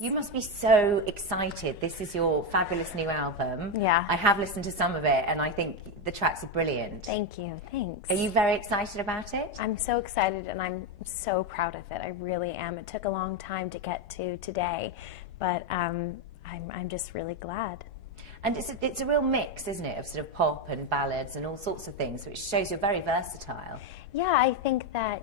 You must be so excited. This is your fabulous new album. Yeah. I have listened to some of it and I think the tracks are brilliant. Thank you. Thanks. Are you very excited about it? I'm so excited and I'm so proud of it. I really am. It took a long time to get to today, but I'm just really glad. And it's a real mix, isn't it, of sort of pop and ballads and all sorts of things, which shows you're very versatile. Yeah, I think that,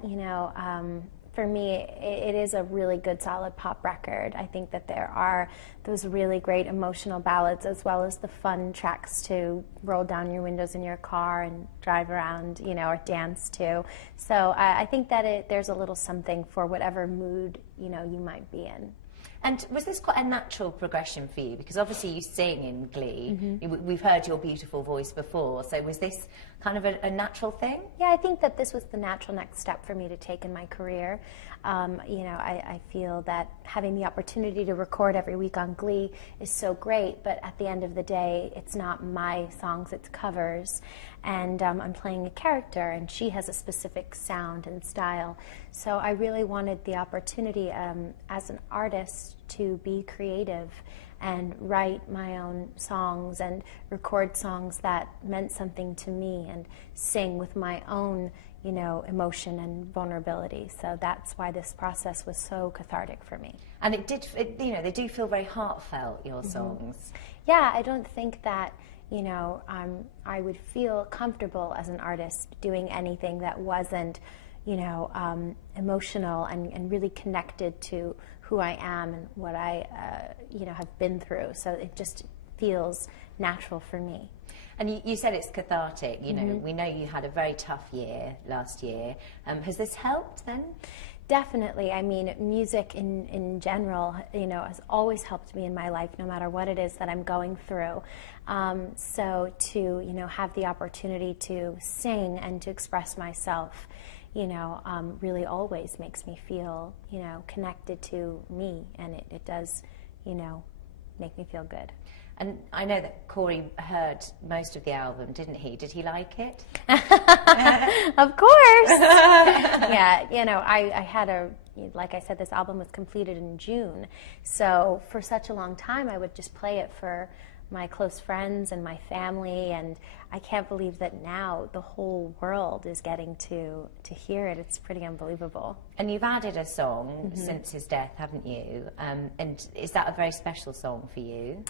for me, it is a really good, solid pop record. I think that there are those really great emotional ballads as well as the fun tracks to roll down your windows in your car and drive around, or dance to. So I think that there's a little something for whatever mood, you might be in. And was this quite a natural progression for you? Because obviously you sing in Glee. Mm-hmm. We've heard your beautiful voice before. So was this kind of a natural thing? Yeah, I think that this was the natural next step for me to take in my career. I feel that having the opportunity to record every week on Glee is so great, but at the end of the day, it's not my songs, it's covers. And I'm playing a character, and she has a specific sound and style. So I really wanted the opportunity as an artist to be creative and write my own songs and record songs that meant something to me and sing with my own, emotion and vulnerability. So that's why this process was so cathartic for me. And they do feel very heartfelt, your songs. Yeah, I don't think that, I would feel comfortable as an artist doing anything that wasn't, emotional and really connected to who I am and what I, have been through. So it just feels natural for me. And you said it's cathartic. We know you had a very tough year last year. Has this helped then? Definitely. I mean, music in general, has always helped me in my life, no matter what it is that I'm going through. So to, have the opportunity to sing and to express myself, really always makes me feel, connected to me, and it does, make me feel good. And I know that Corey heard most of the album, didn't he? Did he like it? Of course. Yeah, I had like I said, this album was completed in June. So for such a long time, I would just play it for my close friends and my family, and I can't believe that now the whole world is getting to hear it. It's pretty unbelievable. And you've added a song since his death, haven't you? And is that a very special song for you?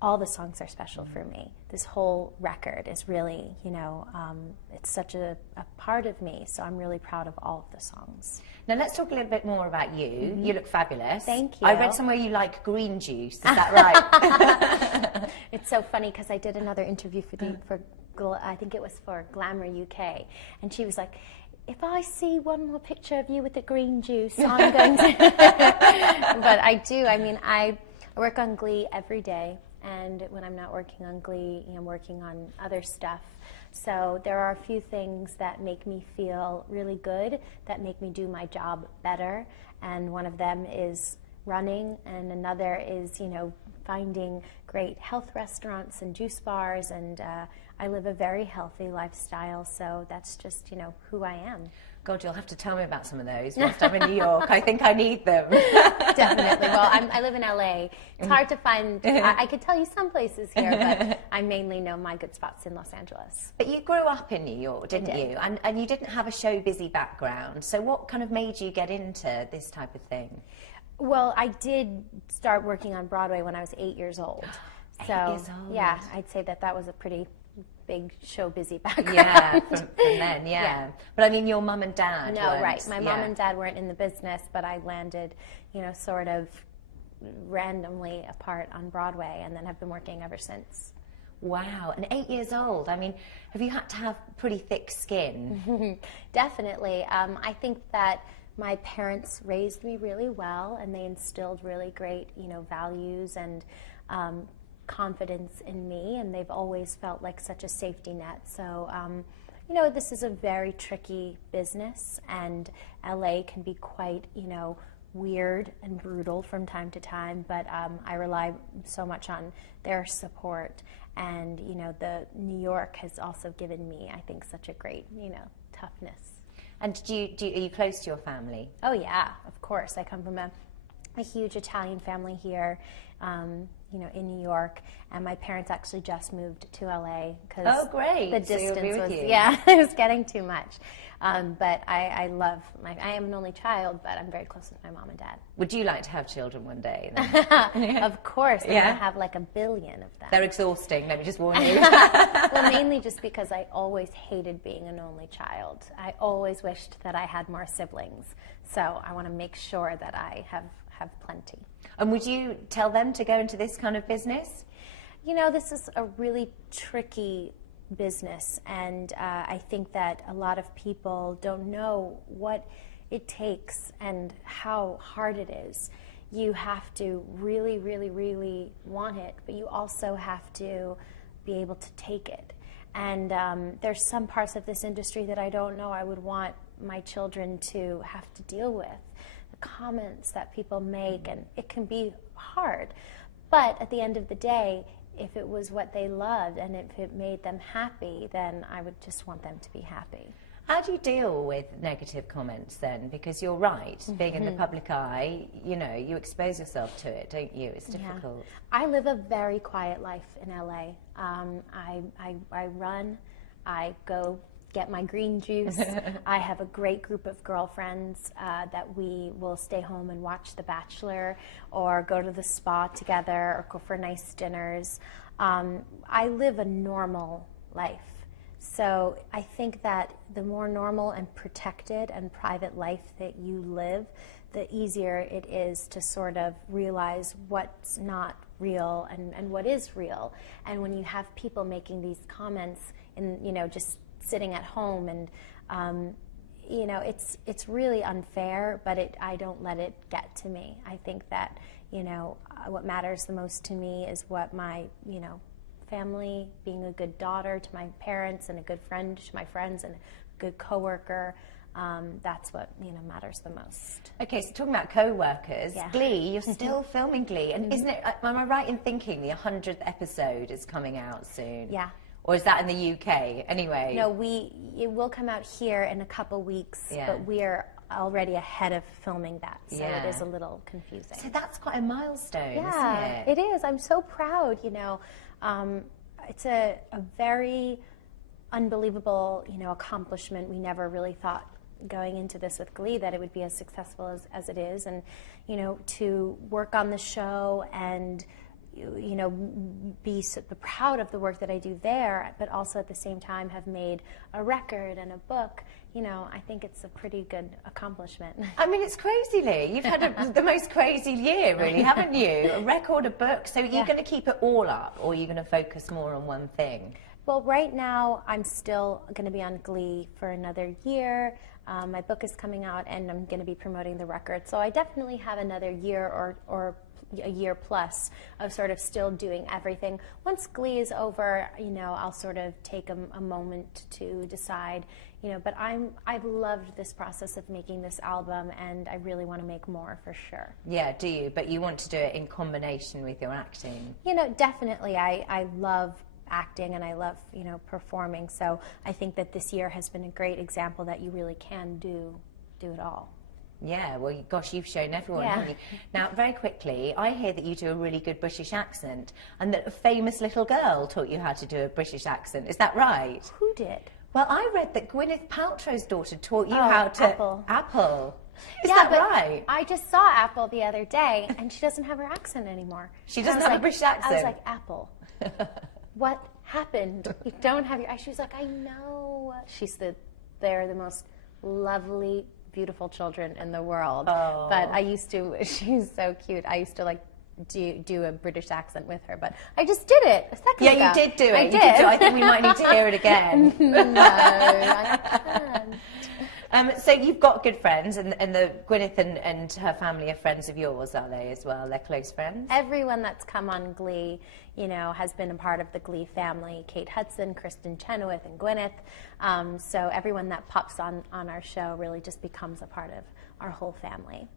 All the songs are special for me. This whole record is really, it's such a part of me, so I'm really proud of all of the songs. Now let's talk a little bit more about you. You look fabulous. Thank you. I read somewhere you like green juice, is that right? It's so funny because I did another interview for I think it was for Glamour UK, and she was like, if I see one more picture of you with the green juice, I'm going to... But I do. I mean, I work on Glee every day. And when I'm not working on Glee, I'm working on other stuff. So there are a few things that make me feel really good, that make me do my job better. And one of them is running, and another is, finding great health restaurants and juice bars. And I live a very healthy lifestyle, so that's just, who I am. God, you'll have to tell me about some of those whilst I'm in New York. I think I need them. Definitely. Well, I live in LA. It's hard to find. I could tell you some places here, but I mainly know my good spots in Los Angeles. But you grew up in New York, didn't you? And you didn't have a show busy background. So what kind of made you get into this type of thing? Well, I did start working on Broadway when I was 8 years old. 8 years old. Yeah, I'd say that was a pretty big show busy background. Yeah, from then, yeah. But I mean, your mum and dad weren't, right. My mom and dad weren't in the business, but I landed, sort of randomly apart on Broadway, and then have been working ever since. Wow, and 8 years old. I mean, have you had to have pretty thick skin? Definitely. I think that my parents raised me really well, and they instilled really great, values and confidence in me, and they've always felt like such a safety net. So, this is a very tricky business, and LA can be quite, weird and brutal from time to time, but I rely so much on their support, and, the New York has also given me, I think, such a great, toughness. And are you close to your family? Oh, yeah, of course. I come from a a huge Italian family here, you know, in New York, and my parents actually just moved to LA because the distance was, yeah, it was getting too much. But I love I am an only child, but I'm very close with my mom and dad. Would you like to have children one day? Then? Of course, I'm gonna have like 1 billion of them. They're exhausting. Let me just warn you. Well, mainly just because I always hated being an only child. I always wished that I had more siblings. So I want to make sure that I have plenty. And would you tell them to go into this kind of business? You know, this is a really tricky business, and I think that a lot of people don't know what it takes and how hard it is. You have to really, really, really want it, but you also have to be able to take it. And there's some parts of this industry that I don't know I would want my children to have to deal with. The comments that people make, and it can be hard. But at the end of the day, if it was what they loved and if it made them happy, then I would just want them to be happy. How do you deal with negative comments then? Because you're right, being in the public eye, you know, you expose yourself to it, don't you? It's difficult. Yeah. I live a very quiet life in LA. I run, I go get my green juice. I have a great group of girlfriends that we will stay home and watch The Bachelor or go to the spa together or go for nice dinners. I live a normal life. So I think that the more normal and protected and private life that you live, the easier it is to sort of realize what's not real and what is real. And when you have people making these comments and, you know, just sitting at home and, you know, it's really unfair, but I don't let it get to me. I think that, you know, what matters the most to me is what my, you know, family, being a good daughter to my parents and a good friend to my friends and a good coworker. That's what, you know, matters the most. Okay, so talking about co-workers, Glee, you're still filming Glee, and isn't it, am I right in thinking the 100th episode is coming out soon? Yeah. Or is that in the UK? Anyway. No, it will come out here in a couple weeks, but we are already ahead of filming that, so it is a little confusing. So that's quite a milestone, isn't it? It is. I'm so proud, you know. It's a very unbelievable, you know, accomplishment. We never really thought going into this with Glee that it would be as successful as it is, and, you know, to work on the show and, you know, be so proud of the work that I do there, but also at the same time have made a record and a book. You know, I think it's a pretty good accomplishment. I mean, it's crazy, Lee. You've had the most crazy year, really, haven't you? A record, a book. So are you going to keep it all up, or are you going to focus more on one thing? Well, right now, I'm still going to be on Glee for another year. My book is coming out, and I'm going to be promoting the record. So I definitely have another year or a year plus of sort of still doing everything. Once Glee is over, you know, I'll sort of take a moment to decide, you know, but I've loved this process of making this album, and I really want to make more for sure. Yeah, do you? But you want to do it in combination with your acting? You know, definitely. I love acting and I love, you know, performing, so I think that this year has been a great example that you really can do it all. Yeah, well, gosh, you've shown everyone, haven't you? Now, very quickly, I hear that you do a really good British accent, and that a famous little girl taught you how to do a British accent. Is that right? Who did? Well, I read that Gwyneth Paltrow's daughter taught you how to... Apple. Is that right? I just saw Apple the other day, and she doesn't have her accent anymore. She doesn't have a British accent? I was like, Apple, what happened? You don't have your... She was like, I know. They're the most lovely, beautiful children in the world. Oh. But she's so cute. I used to like do a British accent with her, but I just did it a second ago. Yeah, you did do it. I did. I think we might need to hear it again. No, I can't. So you've got good friends, and the Gwyneth and her family are friends of yours, are they, as well? They're close friends? Everyone that's come on Glee, you know, has been a part of the Glee family. Kate Hudson, Kristen Chenoweth, and Gwyneth. So everyone that pops on our show really just becomes a part of our whole family.